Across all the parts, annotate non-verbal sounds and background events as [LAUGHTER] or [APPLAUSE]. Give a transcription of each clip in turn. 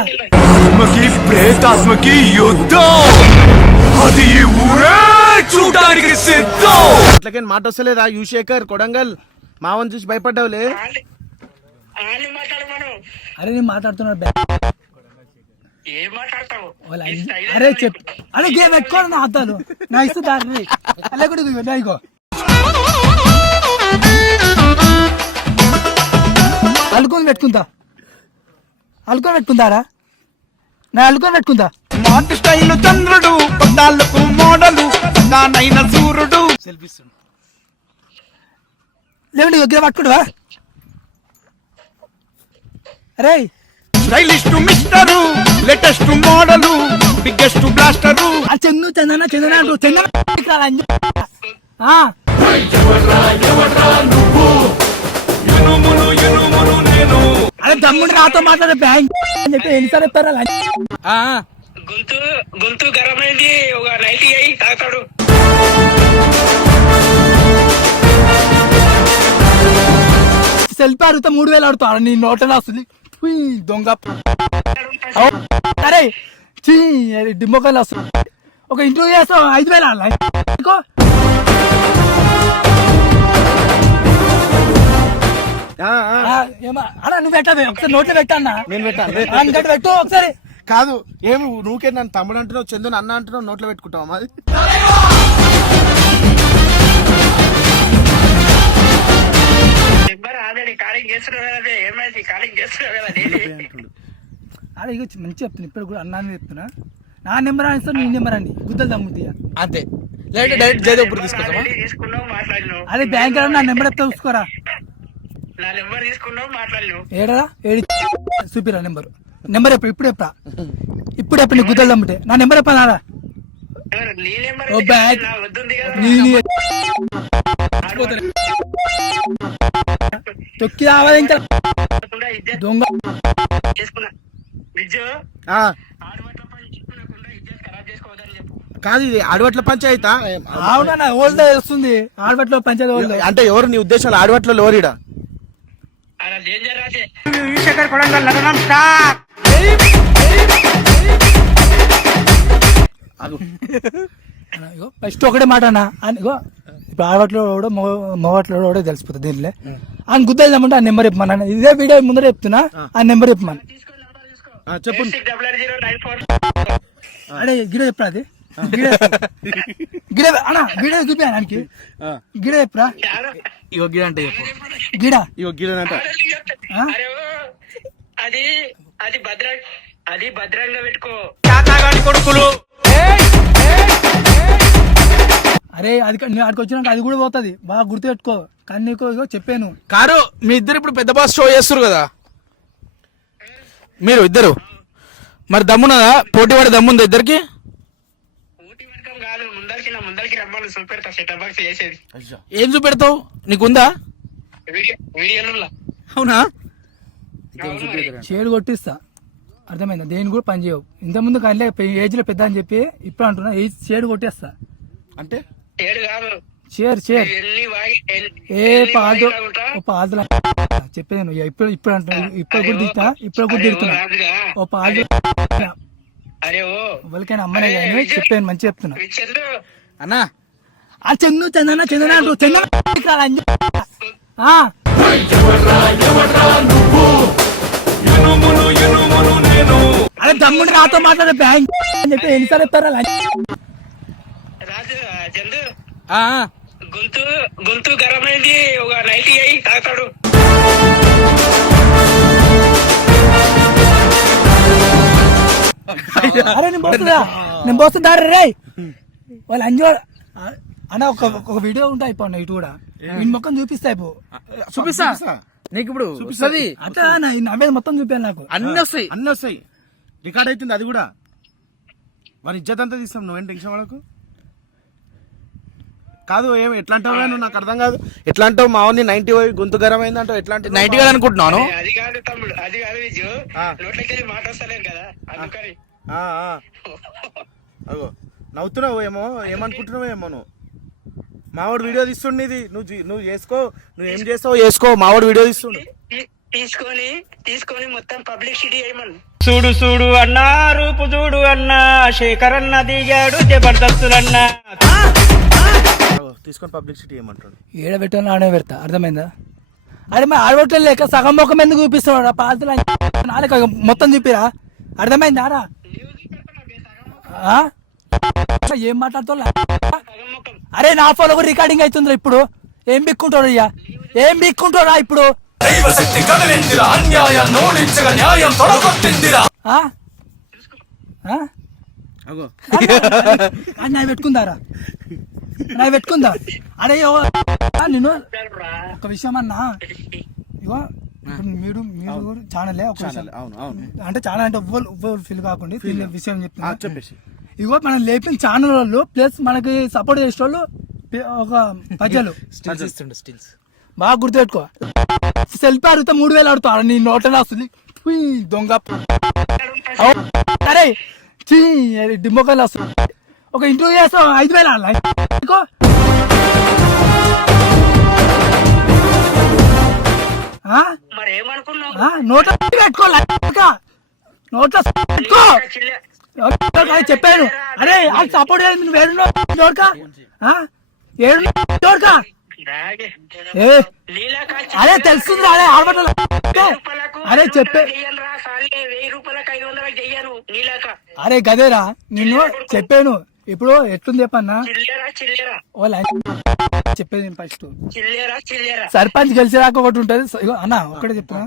ఆత్మకి ప్రేతాత్మకి యుద్ధం! అది ఈ ఊరే చూడడానికి సిద్ధం! అట్లకే మాట వస్తలేదా యుశేఖర్ కొడంగల్? మావన్ చూసి భయపడ్డావులే. అరే నేను మాట్లాడుతున్నాడు అరే చెప్పు. అరే గేమ్ పెట్టుకోవాలి నా అద్దాలు నా ఇస్తు దారి అలా కూడా ఇగో అల్లుకొని పెట్టుకుందా అల్లుకొని పెట్టుకుందారా నా అల్లుకొని పెట్టుకుందా మాట స్టైల్ చంద్రుడు పద్నాలుగు మోడలు దానైన సూర్యుడు సెల్ఫిస్తుండు లేవండి దగ్గర పట్టుకుంటావా అరే stylist mister latest model biggest blaster ఆ చెంగు చందన చందన అంటూ చందన తమ్ముడు నాతో మాట్లాడే బ్యాంక్ అని చెప్పి ఎన్నిసార్లు చెప్తారా? గొంతు గొంతు గరమైంది. ఒక నైటీ అయి తాగుతాడు. సెల్ఫీ అడిగితే మూడు వేలు అడుగుతాడు. నీ నోటనే వస్తుంది. ఉయ్, దొంగ. అవు, అరే చీ డిమ్మకాయలు వస్తుంది. ఒక ఇంటర్వ్యూ చేస్తాం ఐదు వేలు? అలా అలా నువ్వు పెట్టావే ఒకసారి నోట్లో పెట్టన్నా నేను పెట్టాను పెట్టు ఒకసారి. కాదు ఏమి నువ్వుకే నన్ను తమ్ముడు అంటున్నావు చందు అన్న అంటున్నావు నోట్లో పెట్టుకుంటావా మాది ఇక మంచి చెప్తున్నా ఇప్పుడు కూడా అన్నాన్ని చెప్తున్నా. నా నెంబర్ అని ఇస్తాను నీ నెంబర్ అని గుద్దలు దమ్ముతీయ అంతే. లేదంటే డైరెక్ట్ జయదేవ్పూర్ తీసుకొస్తావా? అదే బ్యాంక్ నా నెంబర్ ఎత్తా చూసుకోరా? నా నెంబర్ తీసుకున్నావు ఏడరా ఏడి? చూపిరా నెంబర్. నెంబర్ ఎప్పుడు ఇప్పుడు ఎప్పుడా ఇప్పుడు ఎప్పుడు నీ గుద్దలు దమ్ముతే నా నెంబర్ ఎప్పుడు ఎవరు? నీ నెంబర్ ఓ బ్యాగ్. నా వద్దుంది కదా నీ నీ- తొక్కి రావాలి ఇంకా. దొంగ. చేసుకున్నా. విజ్జు? ఆ, ఆడవట్ల పని చిక్కునకుండా ఇజ్జత్ ఖరాబ్ చేసుకోవద్దని చెప్పు. కాదు ఇది ఆడవట్ల పంచాయతా? అవునా ఓల్డ్ వస్తుంది. ఆడబట్లో పంచాయతీ ఓల్డ్. అంటే ఎవరు నీ ఉద్దేశంలో ఆడవట్లో ఫస్ట్ ఒకటే మాట అన్న. ఇప్పుడు ఆడవట్లో కూడా మొగట్లో కూడా తెలిసిపోతుంది దీనిలో. అని గుద్దలు దమ్మంటే ఆ నెంబర్ చెప్పమన్నా. ఇదే వీడియో ముందర చెప్తున్నా. ఆ. నెంబర్ చెప్పమని తీసుకో నెంబర్ తీసుకో ఆ, చెప్పు అడే గిడ చెప్పరా అది? గిడ గిడ అన్న గిడ చూపి ఆయనకి. గిడ చెప్పరా? ఇగో గిడ అంటే చెప్పు. గిడ ఇగో? అరే ఓ, అది అది భద్ర అది భద్రంగా పెట్టుకో. అరే అది నువ్వు అక్కడికి వచ్చినాక అది కూడా పోతుంది. బాగా గుర్తు పెట్టుకో కానీ నీకు ఇగో చెప్పాను. కారు మీ ఇద్దరు ఇప్పుడు పెద్ద బాస్ షో చేస్తారు కదా. మీరు ఇద్దరు. మరి దమ్మున్నదా? పోటీ పడే దమ్ముందా ఇద్దరికి? ముందరికి రమ్మని చూపెడతా సెటప్ బాక్స్ చేసేది. ఏం చూపెడతావు? నీకుందా? వీడియోలో అవునా? షేడ్ కొట్టిస్తా. అర్థమైందా? దేని కూడా పని చేయవు. ఇంతకుముందు కానీ ఏజ్లో పెద్ద అని చెప్పి ఇప్పుడు అంటున్నా ఏజ్ షేడ్ కొట్టేస్తా. అంటే? ఏడు కాదు. షేర్ ఏ పాదు పాదుల చెప్పేది నువ్వు ఇప్పుడు ఇప్పుడు అంటున్నా ఇప్పుడు కూడా తిట్టా ఇప్పుడు కూడా అరే ఓ తిడుతున్నా రాజుగా, ఓ పాదు అరే ఓ. ఎవరికైనా అమ్మనే కానీ చెప్పాను మంచి చెప్తున్నా. అన్నా. ఆ చందు చందన చందన అంటూ చందన అరే తమ్ముడు నాతో మాట్లాడే బ్యాంక్ అని చెప్పి ఎన్నిసార్లు చెప్తారా? గొంతు గొంతు గరమైంది. ఒక నైటీ అయి తాగుతాడు. అరే నేను పోతుందా నేను పోతుందా రే. వాళ్ళు అంజు అన్న ఒక ఒక వీడియో ఉంటా అయిపోయి ఇటు కూడా. నేను మొక్కం చూపిస్తా అయిపో. చూపిస్తా? నీకు ఇప్పుడు వస్తుంది? అట్లా నవ్వేది మొత్తం చూపాను నాకు. అన్ని వస్తాయి. అన్ని వస్తాయి. రికార్డ్ అవుతుంది అది కూడా. మరి ఇజ్జత్ అంతా తీస్తాం నువ్వేం టెన్షన్ పడకు. కాదు ఏం ఎట్లా అంటావు నువ్వు? నాకు అర్థం కాదు. ఎట్లా అంటావు? మా వాడిని నైన్టీ గొంతు గరం అయింది అంటావు. ఎట్లా అంటే నైన్టీ కాదు అనుకుంటున్నాను. అరే, అది కాదు తమ్ముడు అది కాదు విజు. ఆ. నోట్లకి వెళ్ళి మాట వస్తలేదు కదా అందుకని. [LAUGHS] అగో. నవ్వుతున్నావు ఏమో ఏమనుకుంటున్నావు ఏమో నువ్వు. మావాడు వీడియో తీస్తుండే ఇది నువ్వు నువ్వు చేసుకో నువ్వు ఏం చేస్తావు చేసుకో. మావాడు వీడియో తీస్తుండు. తీసుకొని తీసుకొని మొత్తం పబ్లిసిటీ చేయమను. చూడు చూడు అన్నా రూపు చూడు అన్నా శేఖర్ అన్న దిగాడు జబర్దస్తులన్నా. తీసుకొని పబ్లిసిటీ ఏమంటాడు ఏడ ఆడే పెడతా. అర్థమైందా? అరే మరి ఆడబట్టలు లేక సగం ముఖం ఎందుకు చూపిస్తున్నాడు పాలతలు నాలుక మొత్తం చూపిరా? అర్థమైందా రా? ఆ? ఏం ముఖం అరే నా ఫోన్ కూడా రికార్డింగ్ అవుతుందిరా ఇప్పుడు. ఏం బిక్కుంటాడు అయ్యా? ఏం బిక్కుంటాడా ఇప్పుడు? దైవ శక్తి కదిలిందిరా అన్యాయం నోడించగా న్యాయం తొడగొట్టిందిరా. ఆ? ఆ? అగో. అది నా పెట్టుకుందారా? నా పెట్టుకుందా? అరే నేను. ఒక విషయం అన్నా. ఇగో మీరు మీరు ఛానలే ఒక విషయం. ఛానల్ అవును అవును. అంటే చాలా అంటే ఎవ్వరు ఎవ్వరు ఫీల్ కాకుండా విషయం చెప్తున్నా. చెప్పేసి. ఇగో మనం లేపిన ఛానల్ వాళ్ళు ప్లస్ మనకి సపోర్ట్ చేసే వాళ్ళు ఒక ప్రజలు. [LAUGHS] బాగా గుర్తుపెట్టుకో. సెల్ఫీ అడిగితే మూడు వేలు అడుగుతాడు నీ నోట వస్తుంది. దొంగ. అరే చీ డిమ్మకాయలు వస్తుంది. ఒక ఇంటర్వ్యూ చేస్తాం ఐదు వేలు? మరి ఏమనుకున్నావు ఆ? నోట్లో పెట్టుకోవాలి నోట్లో పెట్టుకో. చెప్పాను? అరే అది సపోర్ట్ చేయాలి నువ్వు ఏడు దొరక ఏడు దొరక అరే తెలుస్తుంది అరే ఆడబట్ట వెయ్యి రూపాయలకు అరే చెప్పే. అరే గదేరా నిన్ను చెప్పాను. ఇప్పుడు ఎట్లుంది చెప్పన్నా? చిల్లెరా చిల్లెరా వాళ్ళ చెప్పేది నేను ఫస్ట్ చిల్లెరా చిల్లెరా? సర్పంచ్ గెలిచేదాకా ఒకటి ఉంటుంది. అన్న ఒకటే చెప్తున్నా.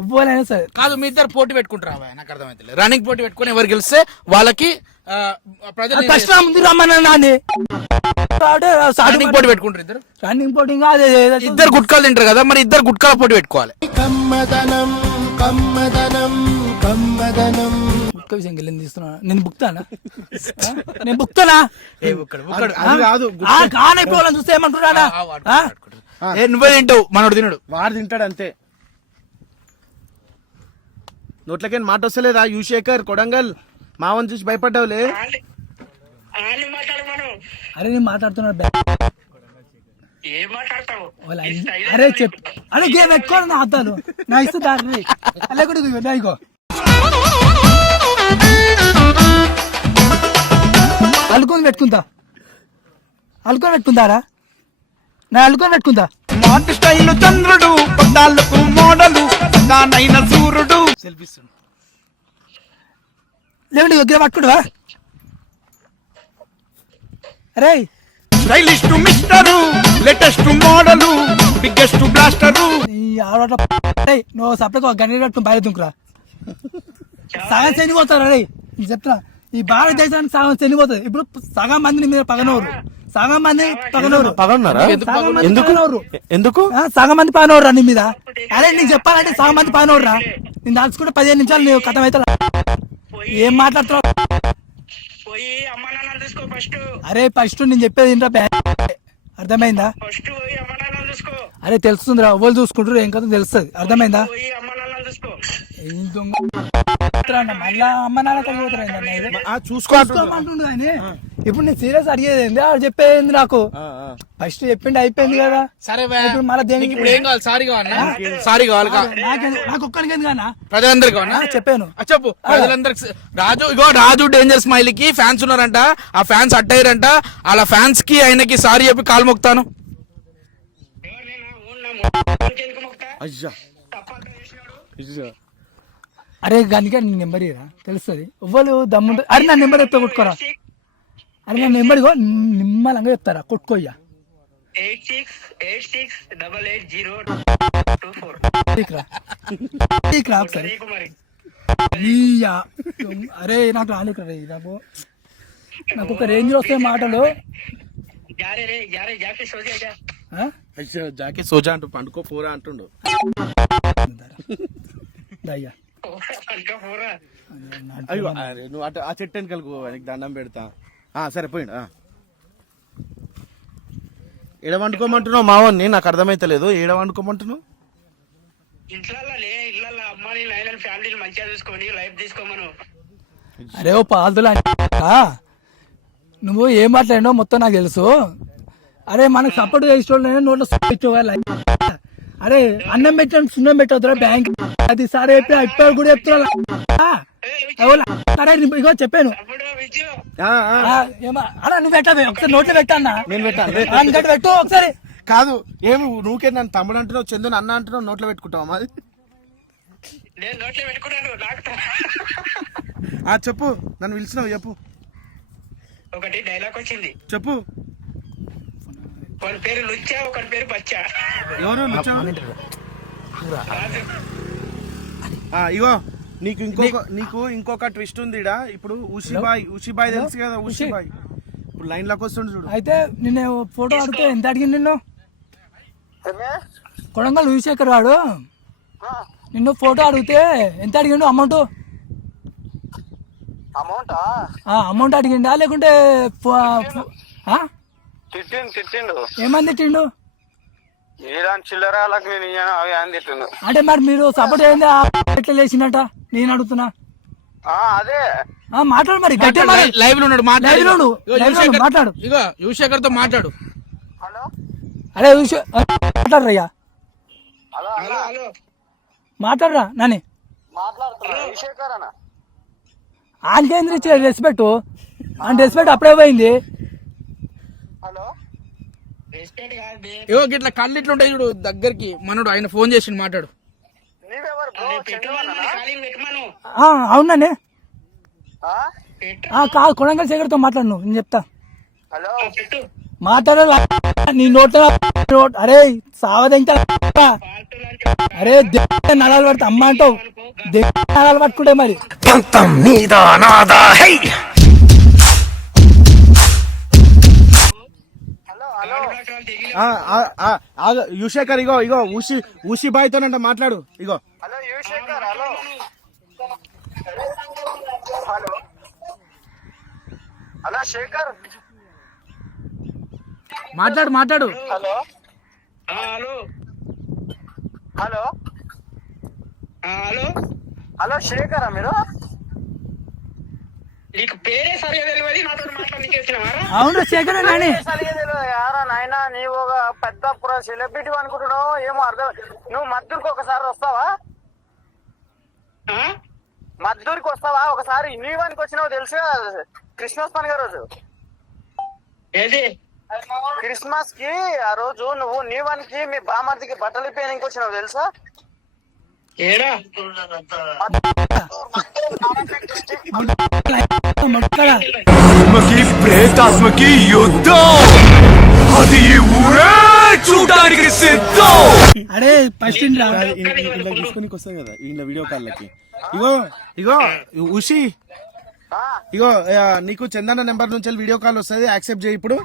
ఎవ్వరైనా సరే. కాదు మీ ఇద్దరు పోటీ పెట్టుకుంటారా? నాకు అర్థమైతే రన్నింగ్ పోటీ పెట్టుకుని ఎవరు గెలిస్తే వాళ్ళకి నా ముందు రమ్మన్నా నాని. రన్నింగ్ పోటీ పెట్టుకుంటారు ఇద్దరు? రన్నింగ్ పోటీ అదే ఇద్దరు గుట్కాలు తింటారు కదా మరి ఇద్దరు గుట్కాల పోటీ పెట్టుకోవాలి. ఒక్క విషయం గెలింది తీస్తున్నా. నేను బుక్తానా? నేను బుక్తానా? అది కాదు ఆ కానైపోవాలని చూస్తే ఏమంటున్నాడా? నువ్వే తింటావు మనోడు తినడు. వాడు తింటాడు అంతే. నోట్లకేం మాట వస్తలేదా యూ శేఖర్ కొడంగల్ మావన్ చూసి భయపడ్డావులే. అరే నేను అరే చెప్పు. అరే గేమ్ పెట్టుకోవాలి నా అద్దాలు నా ఇస్తు దారి అలా కూడా ఇదిగో, నా ఇగో. అల్లుకొని పెట్టుకుందా? అల్లుకొని పెట్టుకుందారా? నా అల్లుకొని పెట్టుకుందా? మాటి స్టైల్ చంద్రుడు మోడలు. దానైన సూర్యుడు. లేవండి దగ్గర పట్టుకుంటా అరే. Stylist mister latest model biggest blaster. ఈ ఆడవాళ్ళ ఏయ్, నువ్వు సపరేట్ ఒక గంట కట్టుకుని బయట దుంకురా. సగం చనిపోతారు చెప్తున్నా ఈ భారతదేశానికి సగం చనిపోతుంది ఇప్పుడు సగం మంది మీద పగనవరు సగం మంది పగనవరు పగన్నారా? ఎందుకు సగం మంది పగనవరు నీ మీద. అరే నీకు చెప్పాలంటే సగం మంది పగనవరు రా నేను దాచుకుంటే పదిహేను నిమిషాలు నీవు కథం అయితే ఏం మాట్లాడుతున్నావు? అరే ఫస్ట్ నేను చెప్పేది ఏంటో అర్థమైందా? అరే తెలుస్తుందిరా. ఎవరు చూసుకుంటారు ఏం కదా తెలుస్తుంది. అర్థమైందా? మళ్ళా అమ్మ నాన్న కలిగి పోతారా ఏందన్న ఇది? ఆ, చూసుకో అంటుండు. చూసుకోమంటుండు ఆయన. ఇప్పుడు నేను సీరియస్ అడిగేది ఏంది? ఆడు చెప్పేది నాకు. ఫస్ట్ చెప్పిండి అయిపోయింది కదా. సరే ఇప్పుడు మళ్ళీ దేనికి ఇప్పుడు ఏం కావాలి? సారీ కావాలా సారీ కావాలి నాకు ఒక్కరికి ఎందుకు అన్న? ప్రజలందరికి కావాలా ఆ, చెప్పాను. చెప్పు. ప్రజలందరికి రాజు ఇగో రాజు డేంజర్ స్మైల్కి ఫ్యాన్స్ ఉన్నారంట. ఆ ఫ్యాన్స్ అట్టయ్యారంట. అలా ఫ్యాన్స్కి ఆయనకి సారీ చెప్పి కాలు మొక్తాను అయ్యా. అరే గనిక నీ నెంబర్ ఇరా తెలుస్తుంది. ఎవ్వరు దమ్ముంటే అరే నా నెంబర్ చెప్తా కొట్టుకోరా అరే నా నెంబర్ ఇగో నిమ్మలంగా చెప్తారా? కొట్టుకోయ్యా. Eight six eight six double eight zero two four. తీకురా తీకురా ఒకసారి. కుమారి ఈయా. అరే నాకు రానికరా రే నాకు నాకు ఒక రేంజ్ వస్తాయి మాటలు. జాకే సోజా అంటూ పండుకో పోరా అంటుండు. దయ్యా నువ్వు అటు ఆ చెట్టు వెనకాల పో, నీకు దండం పెడతా. సరే పోయిండు ఆ. ఏడ వండుకోమంటున్నావు మావన్ని నాకు అర్థమైతలేదు ఏడ వండుకోమంటున్నావు? ఇంట్లో లే ఇళ్ళల్లో. అమ్మని నాయనని ఫ్యామిలీని మంచిగా చూసుకొని లైఫ్ తీసుకోమను. అరే ఓ పాల్తులు నువ్వు ఏం మాట్లాడినావు మొత్తం నాకు తెలుసు. అరే మనకు సపోర్ట్ చేసేటోళ్ళు నోట్లో ఇచ్చేవాళ్ళు. అరే అన్నం పెట్టాను సున్నం పెట్టొద్దురా బ్యాంక్. అది సరే చెప్పి ఇప్పుడు కూడా చెప్తున్నా? అరే ఇగో చెప్పాను. అప్పుడు విజయ్ ఆ, ఆ. ఆ, ఏమా? అలా నువ్వు పెట్టావే ఒకసారి నోట్లో పెట్టన్నా నేను పెట్టాను పెట్టు ఒకసారి. కాదు ఏమి నువ్వుకే నన్ను తమ్ముడు అంటున్నావు చందుని అన్న అంటున్నావు నోట్లో పెట్టుకుంటావా మాది నేను నోట్లో పెట్టుకున్నాను నాకు త- ఆ చెప్పు నన్ను పిలిచినావు చెప్పు. ఒకటి డైలాగ్ వచ్చింది. చెప్పు. ఒకరి పేరు లుచ్చా ఒకరి పేరు బచ్చా. ఎవరు లుచ్చా? ఆ, ఇగో. నీకు ఇంకొక నీకు ఇంకొక ట్విస్ట్ ఉంది. ఇప్పుడు ఉషిబాయ్ ఉషిబాయ్ తెలుసు కదా ఉషిబాయ్ ఇప్పుడు లైన్లోకి వస్తుంది చూడు. అయితే నిన్న ఫోటో అడిగితే ఎంత అడిగింది నిన్ను? కొడంగల్ విశేఖర్ వాడు నిన్ను ఫోటో అడిగితే ఎంత అడిగిండు అమౌంట్ అమౌంటా అమౌంట్ అడిగిండా? లేకుంటే ఫో- ఫో- ఆ? తిట్టిండు తిట్టిండు. ఏమంది తిండు నేను అంటే మరి మీరు సపోర్ట్ అయింది ఎట్లా నేను అడుగుతున్నా? ఆ, అదే. ఆ, మాట్లాడు మరి లైవ్లో ఉన్నాడు మాట్లాడు. మాట్లాడు. ఇగో యువశేఖర్తో మాట్లాడు. హలో? అరే మాట్లాడరయ్యా హలో హలో. హలో మాట్లాడరా నాని ఆయనకేంద్ర ఇచ్చే రెస్పెక్ట్ ఆయన రెస్పెక్ట్ అప్పుడే పోయింది. ఇగో గిట్ల కళ్ళు ఇట్లా ఉంటాయి చూడు దగ్గరికి. మనోడు ఆయన ఫోన్ చేసి మాట్లాడు. ఆ, కాదు కొడంగల్ శేఖర్తో మాట్లాడు నువ్వు నేను చెప్తా. నీ నోట్లో నోట్ అరే లాంటి అరే నలాలు పడితే అమ్మ అంటావు. నలాలు పట్టుకుంటే మరి. యుశేఖర్ ఇగో ఇగో ఉషి ఉషిబాయ్ తోనంట మాట్లాడు ఇగో. Hello. Hello. Hello. Hello Shekhar. మాట్లాడు మాట్లాడు. హలో. ఆ, హలో. హలో. ఆ, హలో. హలో శేఖరా మీరు? నీకు పేరే సరిగా తెలియదు నాతో మాట్లాడి అవును శేఖర్ నాని. సరిగా తెలియదు యారా నాయనా నీవు ఒక పెద్ద పురా సెలబ్రిటీ అనుకుంటున్నావు ఏమో అర్థం నువ్వు మద్దూరికి ఒకసారి వస్తావా? మద్దూరికి వస్తావా? ఒకసారి నీవానికి వచ్చినావు తెలుసు క్రిస్మస్ పండుగ రోజు. ఏది? క్రిస్మస్కి ఆ రోజు నువ్వు నీవానికి మీ బామర్దికి బట్టలు ఇప్పేయడానికి వచ్చినావు తెలుసా? ఏడా? ప్రేతాత్మకి యుద్ధం. అది ఈ ఊరే? చూడడానికి సిద్ధం. అరే ఫస్ట్ ఇలా తీసుకొని వస్తాయి కదా ఇలా వీడియో కాల్లకి. ఇగో ఇగో ఉషి. ఆ, ఇగో నీకు చందన నెంబర్ నుంచి వీడియో కాల్ వస్తుంది యాక్సెప్ట్ చేయి ఇప్పుడు.